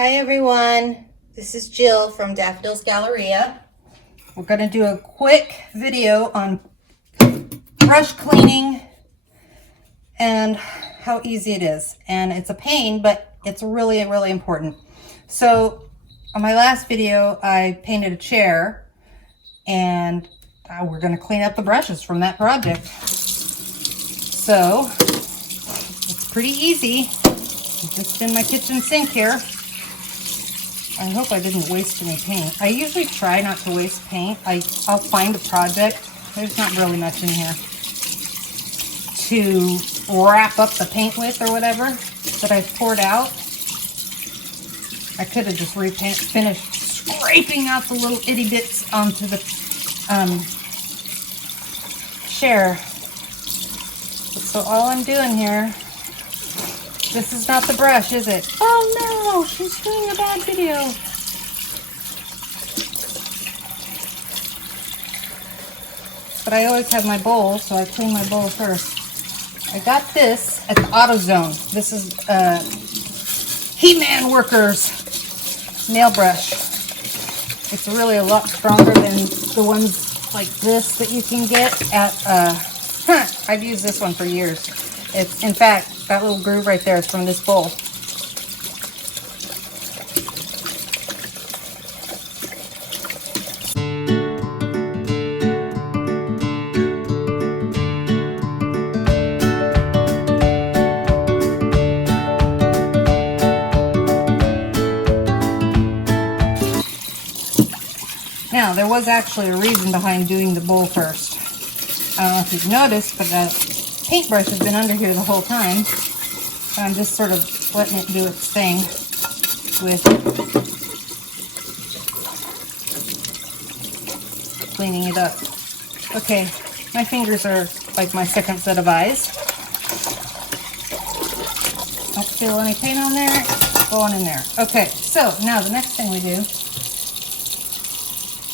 Hi everyone, this is Jill from Daffodils Galleria. We're going to do a quick video on brush cleaning and how easy it is. And it's a pain, but it's really, really important. So on my last video, I painted a chair and we're going to clean up the brushes from that project. So it's pretty easy. Just in my kitchen sink here. I hope I didn't waste any paint. I usually try not to waste paint. I'll find a project. There's not really much in here to wrap up the paint with or whatever that I've poured out. I could have just finished scraping out the little itty bits onto the chair. So all I'm doing here, this is not the brush, is it? Oh no, she's doing a bad video. But I always have my bowl, so I clean my bowl first. I got this at the AutoZone. This is He-Man Workers nail brush. It's really a lot stronger than the ones like this that you can get at, I've used this one for years. It's, in fact, that little groove right there is from this bowl. Now, there was actually a reason behind doing the bowl first. I don't know if you've noticed, but the paintbrush has been under here the whole time. And I'm just sort of letting it do its thing with cleaning it up. Okay, my fingers are like my second set of eyes. Don't feel any paint on there, go on in there. Okay, so now the next thing we do,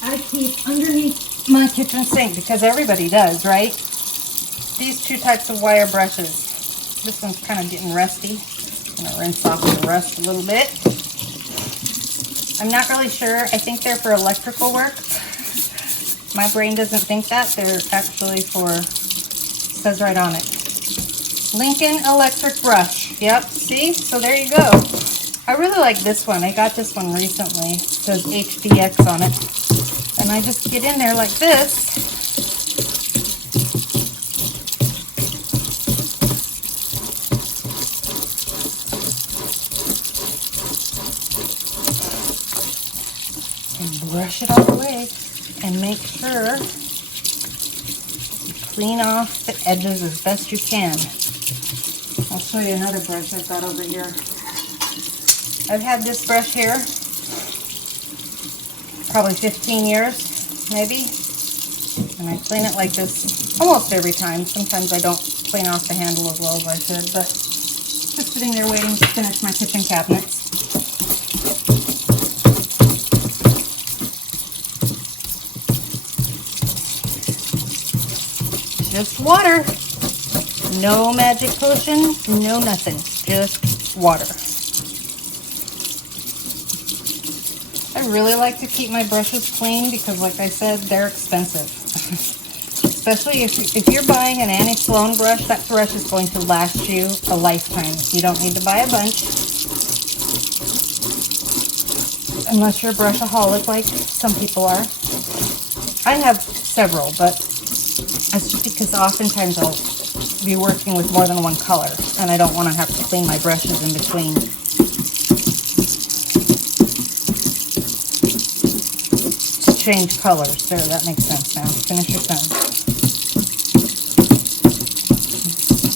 I keep underneath my kitchen sink, because everybody does, right? These two types of wire brushes. This one's kind of getting rusty. I'm going to rinse off the rust a little bit. I'm not really sure. I think they're for electrical work. My brain doesn't think that. They're actually for, it says right on it, Lincoln Electric Brush. Yep, see? So there you go. I really like this one. I got this one recently. It says HDX on it. And I just get in there like this. And brush it all away. And make sure you clean off the edges as best you can. I'll show you another brush I've got over here. I've had this brush here probably 15 years, maybe. And I clean it like this almost every time. Sometimes I don't clean off the handle as well as I should, but just sitting there waiting to finish my kitchen cabinets. Just water. No magic potion, no nothing. Just water. I really like to keep my brushes clean because, like I said, they're expensive. Especially if you're buying an Annie Sloan brush, that brush is going to last you a lifetime. You don't need to buy a bunch. Unless you're a brushaholic like some people are. I have several, but that's just because oftentimes I'll be working with more than one color, and I don't want to have to clean my brushes in between. Change colors. There, that makes sense now. Finish your sentence.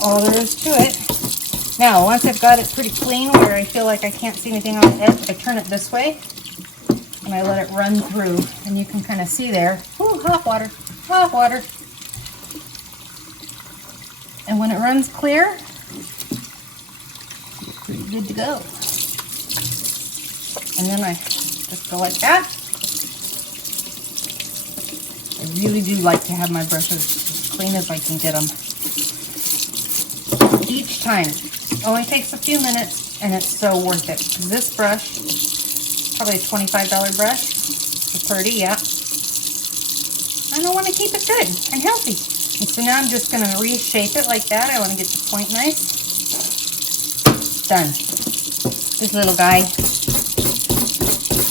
All there is to it. Now, once I've got it pretty clean where I feel like I can't see anything on the edge, I turn it this way and I let it run through. And you can kind of see there, ooh, hot water, hot water. And when it runs clear, you're pretty good to go. And then I just go like that. I really do like to have my brushes as clean as I can get them. Each time. It only takes a few minutes. And it's so worth it. Because this brush, probably a $25 brush, or 30, yeah. And I want to keep it good and healthy. And so now I'm just going to reshape it like that. I want to get the point nice. Done. This little guy,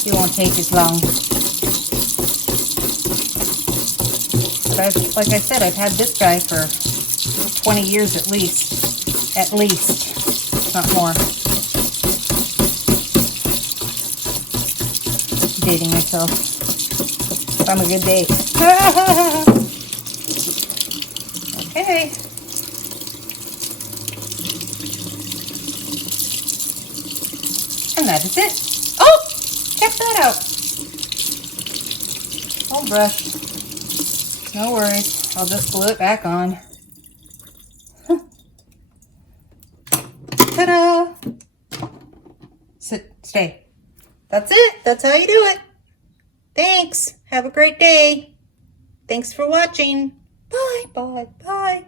he won't take as long. But like I said, I've had this guy for 20 years at least. At least. Not more. Dating myself. I'm a good day. Okay. And that is it. Oh! Check that out. Old brush. No worries. I'll just glue it back on. Ta-da! Sit. Stay. That's it. That's how you do it. Thanks. Have a great day. Thanks for watching. Bye, bye, bye.